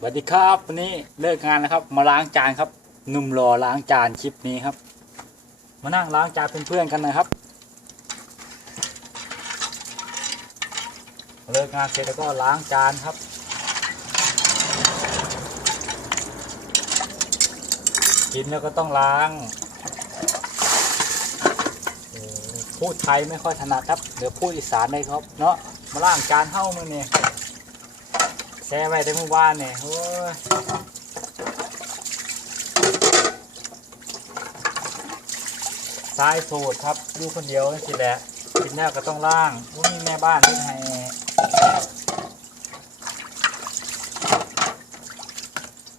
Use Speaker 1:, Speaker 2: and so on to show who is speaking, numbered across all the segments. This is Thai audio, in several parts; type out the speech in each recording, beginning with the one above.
Speaker 1: สวัสดีครับวันนี้เลิกงานนะครับ มาล้างจานครับหนุ่มรอล้างจานคลิปนี้ครับ มานั่งล้างจานเเพื่อนๆกันนะครับ เลิกงานเสร็จแล้วก็ล้างจานครับกินแล้วก็ต้องล้างพูดไทยไม่ค่อยถนัดครับเดี๋ยวพูดอีสานได้ครับ เนาะมาล้างจานเข้ามือเนี่ย แช่ไว้ได้เมื่อวานเนี่ยโอ้ยทรายสูตรครับอยู่คนเดียวนั่นสิแหละกินแล้วก็ต้องล่างว่ามีแม่บ้านที่ให้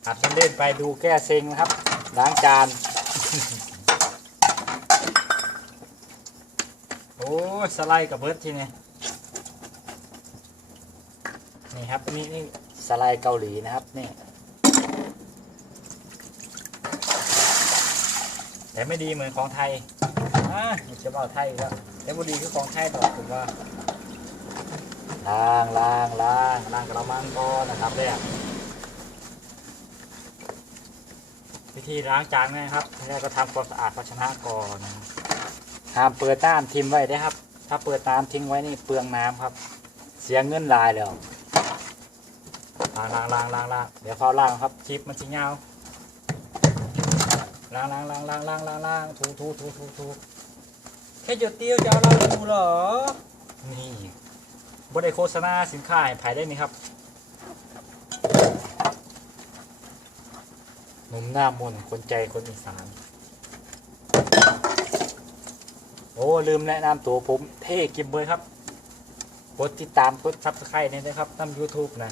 Speaker 1: หัดเล่นไปดูแก้เซ็งนะครับ ล้างจาน โอ้สไลด์กับเบิร์ดทีนี้ นี่ครับนี่นี่สไลด์เกาหลีนะครับนี่แต่ไม่ดีเหมือนของไทยอ่าจะบอกไทยครับแต่บุรีคือของไทยต่อถึงว่าล้างล้างล้างล้างกระมังก่อนนะครับเนี่ยวิธีล้างจานนะครับแรกก็ทำความสะอาดภาชนะก่อนห้ามเปิดตามทิ้งไว้ได้ครับ ถ้าเปิดตามทิ้งไว้นี่เปลืองน้ำครับ เสียเงินลายเลย ล้างล้างล้างล้างล้างเดี๋ยวเขาล้างครับคลิปมันสีเงาล้างล้างล้างล้างล้างล้างล้างถูถูถูถูถูแค่หยดเตี้ยวจะเอาเราดูเหรอ นี่บริโฆษณาสินค้าให้ภายได้นี่ครับนมหน้ามนคนใจคนอีสาน โอ้ ลืมแนะนำตัวผมเท่กิมเบยครับ กดติดตามกดซับสไครต์นี่นะครับนำ YouTube นะ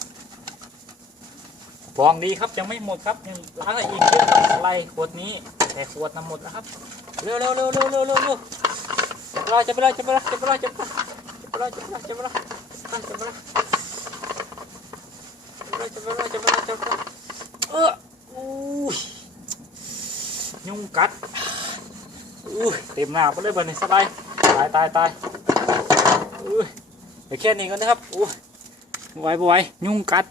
Speaker 1: องดีครับยังไม่หมดครับยังล้างอีกเยอะครับอะไรขวดนี้ แต่ขวดน้ำหมดแล้วครับเร็วเร็วเร็วเร็วเร็วเร็วเร็วจะไปเลยจะไปเลยจะไปเลยจะไปเลยจะไปเลยจะไปเลยจะไปเลยจะไปเลยจะไปเลยจะไปเลยจะไปเลยเจะไปเลยเอออู้ยยุงกัดอุ้เต็มหน้าไปเลยบันนี้สบายตายตายตายอุ้เดี๋ยวแค่นี้ก่อนนะครับอุ้ไหวไหวยุงกัด